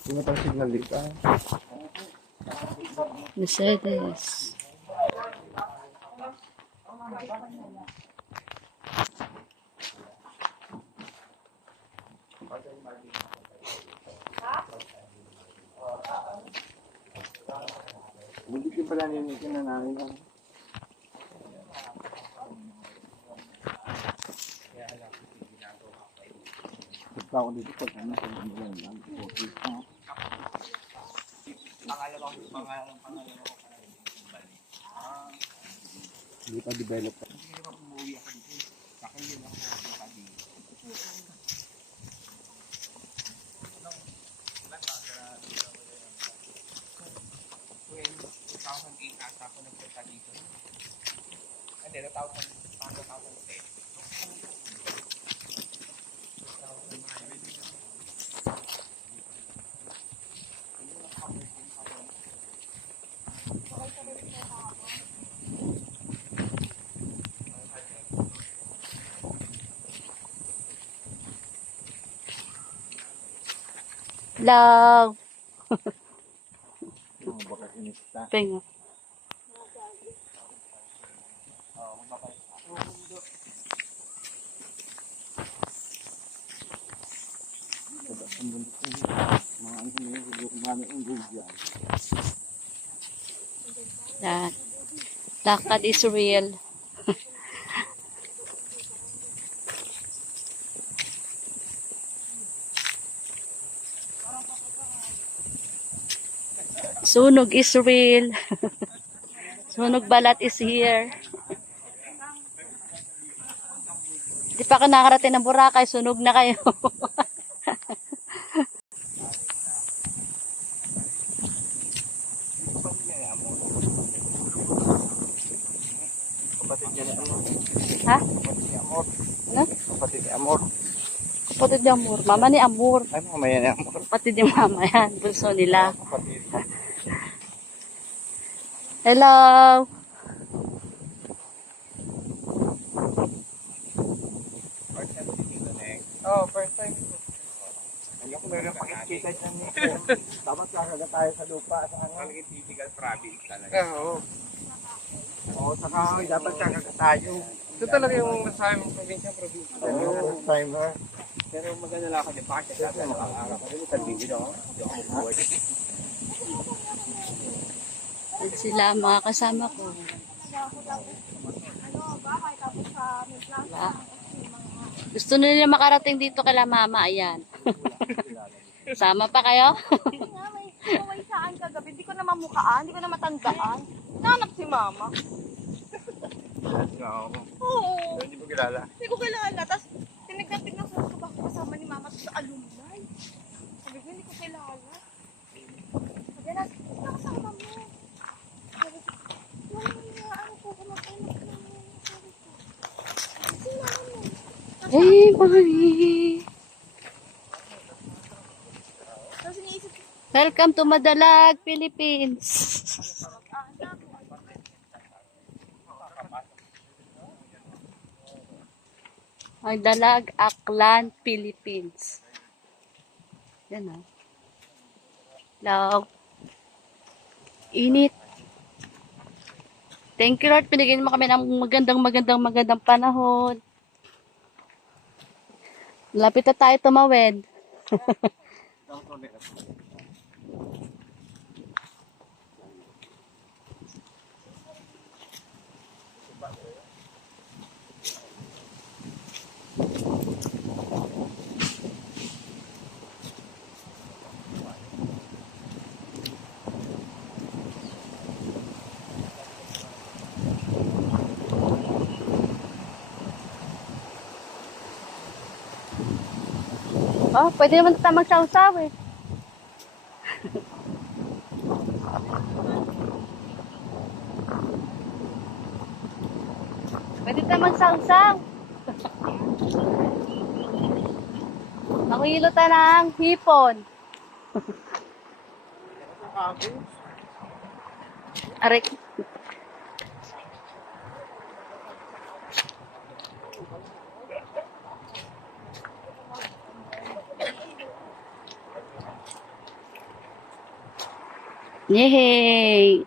Hindi mo tayo signal dito. Mercedes. Hindi ko pala ninikin na namin. Basta ako dito pag ano sa mga lang. Hindi pa develop. Love. Baka inista. Penga. Mga ano na yun, siguro kumami ang gold yan. Yan. Lakad is real. Sunog is real. Sunog balat is here. Di pa ka nakarating ng Boracay, sunog na kayo. Kapatid niya ni Amor. Ha? Kapatid ni Amor. Ano? Kapatid ni Amor. Kapatid ni Amor. Mama ni Amor. Ay, mamaya ni Amor. Kapatid ni mama yan. Bunso nila. Kapatid. Hello. First time dito na eh. Oo, first time. Ano kung meron pakikita dyan ni dapat kakaga tayo sa lupa sa ano. Talagang typical province talaga. Oo. Oo, saka dapat kakaga tayo. Ito talaga yung masabi mong probinsya. Oo, first time ha. Pero maganda lang ako dyan. Bakit siya sa makakara ko. Ito yung video ako. Hindi ako mabuhay. Yan sila mga kasama ko. Wala. Gusto nila makarating dito kala mama. Ayan. Sama pa kayo? Hindi nga, may saan kagabi. Hindi ko na mamukaan, hindi ko na matandaan. Nanap si mama. Oo. Hindi mo kilala. Hindi ko kilala. Tapos, tinignan ko sa bako kasama ni mama sa alumni. Sabi ko, hindi ko kilala. Sabi na, nakasama mo. Sabi ko, ano po, kumag-anak na mo. Sabi ko, si mama. Hey, mommy. Tapos iniisip ko, Welcome to Madalag, Philippines. Madalag, Aklan, Philippines. Yan o. Hello. Init. Thank you Lord, pinigyan mo kami ng magandang panahon. Lapit na tayo tumawid. Oh, pwede naman tayo magsaw-saw eh. Pwede tayo magsaw-saw. Manghihilo tayo ng hipon. Arik. Yay!